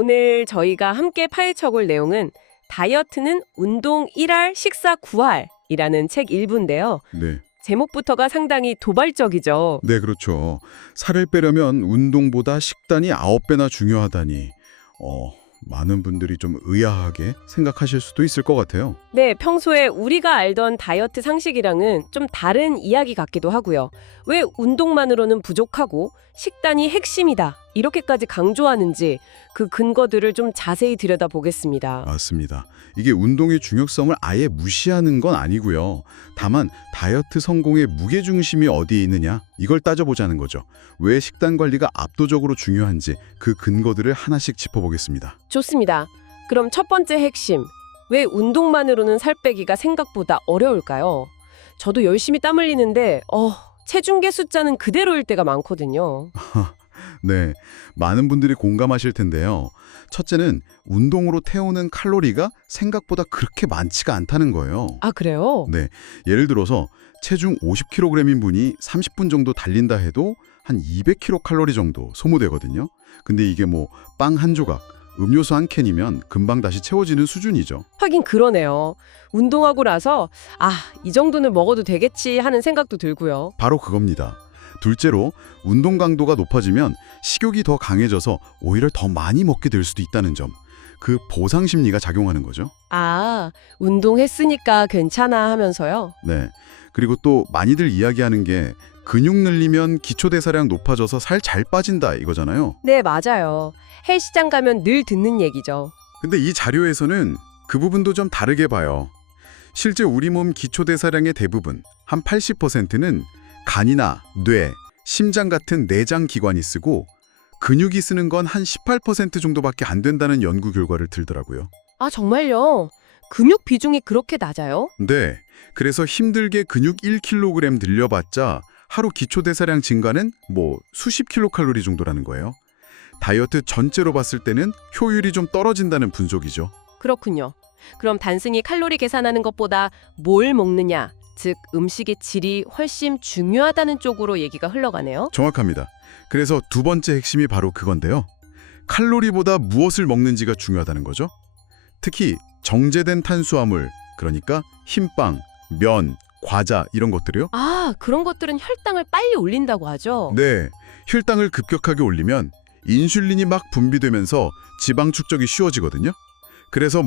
오늘 저희가 함께 파헤쳐볼 내용은 다이어트는 운동 1할, 식사 9할이라는 책 일부인데요. 네. 제목부터가 상당히 도발적이죠. 네, 그렇죠. 살을 빼려면 운동보다 식단이 9배나 중요하다니. 많은 분들이 좀 의아하게 생각하실 수도 있을 것 같아요. 네, 평소에 우리가 알던 다이어트 상식이랑은 좀 다른 이야기 같기도 하고요. 왜 운동만으로는 부족하고 식단이 핵심이다 이렇게까지 강조하는지 그 근거들을 좀 자세히 들여다보겠습니다. 맞습니다. 이게 운동의 중요성을 아예 무시하는 건 아니고요. 다만 다이어트 성공의 무게중심이 어디에 있느냐 이걸 따져보자는 거죠. 왜 식단 관리가 압도적으로 중요한지 그 근거들을 하나씩 짚어보겠습니다. 좋습니다. 그럼 첫 번째 핵심, 왜 운동만으로는 살 빼기가 생각보다 어려울까요? 저도 열심히 땀 흘리는데 체중계 숫자는 그대로일 때가 많거든요. 네, 많은 분들이 공감하실 텐데요. 첫째는 운동으로 태우는 칼로리가 생각보다 그렇게 많지가 않다는 거예요. 아, 그래요? 네, 예를 들어서 체중 50kg인 분이 30분 정도 달린다 해도 한 200kcal 정도 소모되거든요. 근데 이게 뭐 빵 한 조각, 음료수 한 캔이면 금방 다시 채워지는 수준이죠. 하긴 그러네요. 운동하고 나서 이 정도는 먹어도 되겠지 하는 생각도 들고요. 바로 그겁니다. 둘째로 운동 강도가 높아지면 식욕이 더 강해져서 오히려 더 많이 먹게 될 수도 있다는 점. 그 보상 심리가 작용하는 거죠. 운동했으니까 괜찮아 하면서요. 네. 그리고 또 많이들 이야기하는 게 근육 늘리면 기초대사량 높아져서 살 잘 빠진다 이거잖아요. 네, 맞아요. 헬스장 가면 늘 듣는 얘기죠. 근데 이 자료에서는 그 부분도 좀 다르게 봐요. 실제 우리 몸 기초대사량의 대부분, 한 80%는 간이나 뇌, 심장 같은 내장 기관이 쓰고 근육이 쓰는 건 한 18% 정도밖에 안 된다는 연구 결과를 들더라고요. 아, 정말요? 근육 비중이 그렇게 낮아요? 네, 그래서 힘들게 근육 1kg 늘려봤자 하루 기초대사량 증가는 수십 킬로칼로리 정도라는 거예요. 다이어트 전체로 봤을 때는 효율이 좀 떨어진다는 분석이죠. 그렇군요. 그럼 단순히 칼로리 계산하는 것보다 뭘 먹느냐, 즉 음식의 질이 훨씬 중요하다는 쪽으로 얘기가 흘러가네요. 정확합니다. 그래서 두 번째 핵심이 바로 그건데요. 칼로리보다 무엇을 먹는지가 중요하다는 거죠. 특히 정제된 탄수화물, 그러니까 흰빵, 면, 과자 이런 것들이요. 그런 것들은 혈당을 빨리 올린다고 하죠? 네, 혈당을 급격하게 올리면 인슐린이 막 분비되면서 지방 축적이 쉬워지거든요. 그래서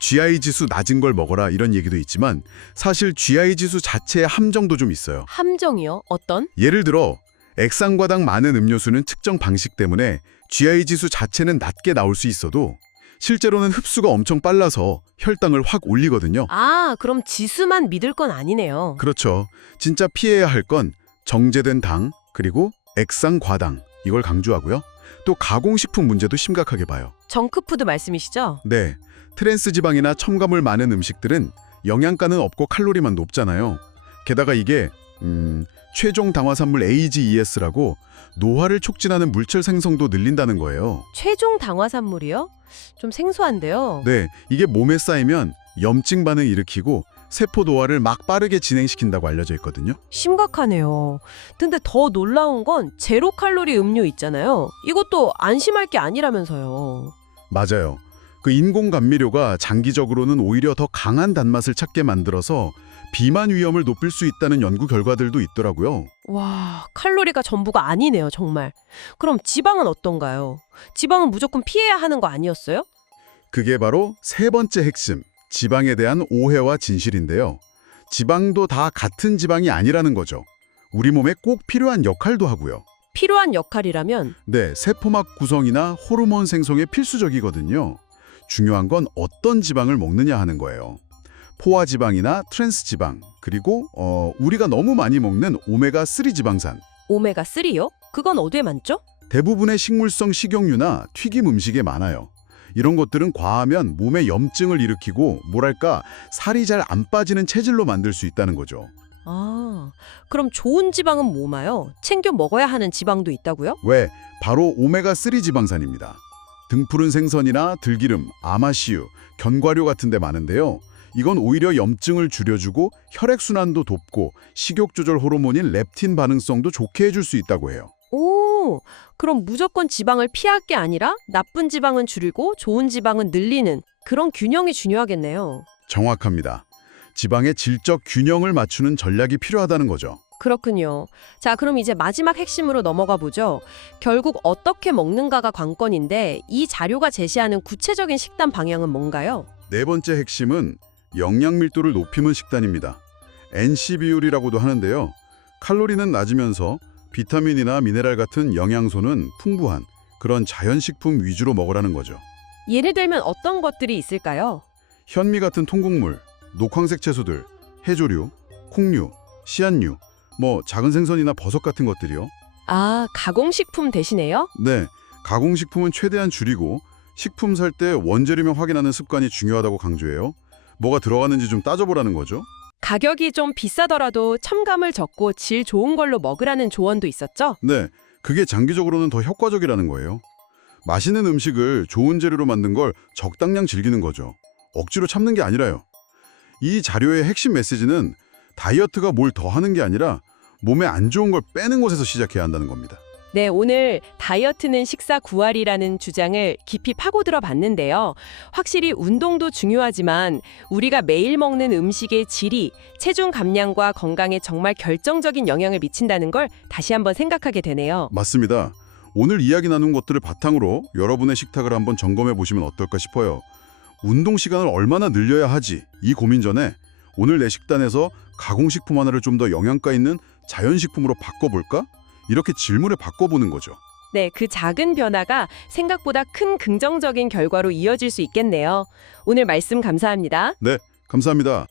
GI 지수 낮은 걸 먹어라 이런 얘기도 있지만 사실 GI 지수 자체의 함정도 좀 있어요. 함정이요? 어떤? 예를 들어 액상과당 많은 음료수는 측정 방식 때문에 GI 지수 자체는 낮게 나올 수 있어도 실제로는 흡수가 엄청 빨라서 혈당을 확 올리거든요. 그럼 지수만 믿을 건 아니네요. 그렇죠. 진짜 피해야 할 건 정제된 당, 그리고 액상과당 이걸 강조하고요. 또 가공식품 문제도 심각하게 봐요. 정크푸드 말씀이시죠? 네, 트랜스 지방이나 첨가물 많은 음식들은 영양가는 없고 칼로리만 높잖아요. 게다가 이게 최종 당화산물 AGES라고 노화를 촉진하는 물질 생성도 늘린다는 거예요. 최종 당화산물이요? 좀 생소한데요. 네, 이게 몸에 쌓이면 염증 반응 일으키고 세포 노화를 막 빠르게 진행시킨다고 알려져 있거든요. 심각하네요. 근데 더 놀라운 건 제로 칼로리 음료 있잖아요. 이것도 안심할 게 아니라면서요. 맞아요. 그 인공 감미료가 장기적으로는 오히려 더 강한 단맛을 찾게 만들어서 비만 위험을 높일 수 있다는 연구 결과들도 있더라고요. 와, 칼로리가 전부가 아니네요, 정말. 그럼 지방은 어떤가요? 지방은 무조건 피해야 하는 거 아니었어요? 그게 바로 세 번째 핵심, 지방에 대한 오해와 진실인데요. 지방도 다 같은 지방이 아니라는 거죠. 우리 몸에 꼭 필요한 역할도 하고요. 필요한 역할이라면? 네, 세포막 구성이나 호르몬 생성에 필수적이거든요. 중요한 건 어떤 지방을 먹느냐 하는 거예요. 포화 지방이나 트랜스 지방, 그리고 우리가 너무 많이 먹는 오메가3 지방산. 오메가3요? 그건 어디에 많죠? 대부분의 식물성 식용유나 튀김 음식에 많아요. 이런 것들은 과하면 몸에 염증을 일으키고 살이 잘 안 빠지는 체질로 만들 수 있다는 거죠. 그럼 좋은 지방은 뭐마요? 챙겨 먹어야 하는 지방도 있다고요? 왜? 바로 오메가3 지방산입니다. 등푸른 생선이나 들기름, 아마씨유, 견과류 같은 데 많은데요. 이건 오히려 염증을 줄여주고 혈액순환도 돕고 식욕 조절 호르몬인 렙틴 반응성도 좋게 해줄 수 있다고 해요. 그럼 무조건 지방을 피할 게 아니라 나쁜 지방은 줄이고 좋은 지방은 늘리는 그런 균형이 중요하겠네요. 정확합니다. 지방의 질적 균형을 맞추는 전략이 필요하다는 거죠. 그렇군요. 자, 그럼 이제 마지막 핵심으로 넘어가 보죠. 결국 어떻게 먹는가가 관건인데 이 자료가 제시하는 구체적인 식단 방향은 뭔가요? 네 번째 핵심은 영양 밀도를 높이는 식단입니다. NC 비율이라고도 하는데요. 칼로리는 낮으면서 비타민이나 미네랄 같은 영양소는 풍부한 그런 자연식품 위주로 먹으라는 거죠. 예를 들면 어떤 것들이 있을까요? 현미 같은 통곡물, 녹황색 채소들, 해조류, 콩류, 씨앗류, 작은 생선이나 버섯 같은 것들이요. 아, 가공식품 대신에요? 네, 가공식품은 최대한 줄이고 식품 살 때 원재료명 확인하는 습관이 중요하다고 강조해요. 뭐가 들어가는지 좀 따져보라는 거죠. 가격이 좀 비싸더라도 첨가물 적고 질 좋은 걸로 먹으라는 조언도 있었죠? 네, 그게 장기적으로는 더 효과적이라는 거예요. 맛있는 음식을 좋은 재료로 만든 걸 적당량 즐기는 거죠. 억지로 참는 게 아니라요. 이 자료의 핵심 메시지는 다이어트가 뭘 더 하는 게 아니라 몸에 안 좋은 걸 빼는 것에서 시작해야 한다는 겁니다. 네, 오늘 다이어트는 식사 9할이라는 주장을 깊이 파고들어 봤는데요. 확실히 운동도 중요하지만 우리가 매일 먹는 음식의 질이 체중 감량과 건강에 정말 결정적인 영향을 미친다는 걸 다시 한번 생각하게 되네요. 맞습니다. 오늘 이야기 나눈 것들을 바탕으로 여러분의 식탁을 한번 점검해 보시면 어떨까 싶어요. 운동 시간을 얼마나 늘려야 하지? 이 고민 전에 오늘 내 식단에서 가공식품 하나를 좀 더 영양가 있는 자연식품으로 바꿔볼까? 이렇게 질문을 바꿔보는 거죠. 네, 그 작은 변화가 생각보다 큰 긍정적인 결과로 이어질 수 있겠네요. 오늘 말씀 감사합니다. 네, 감사합니다.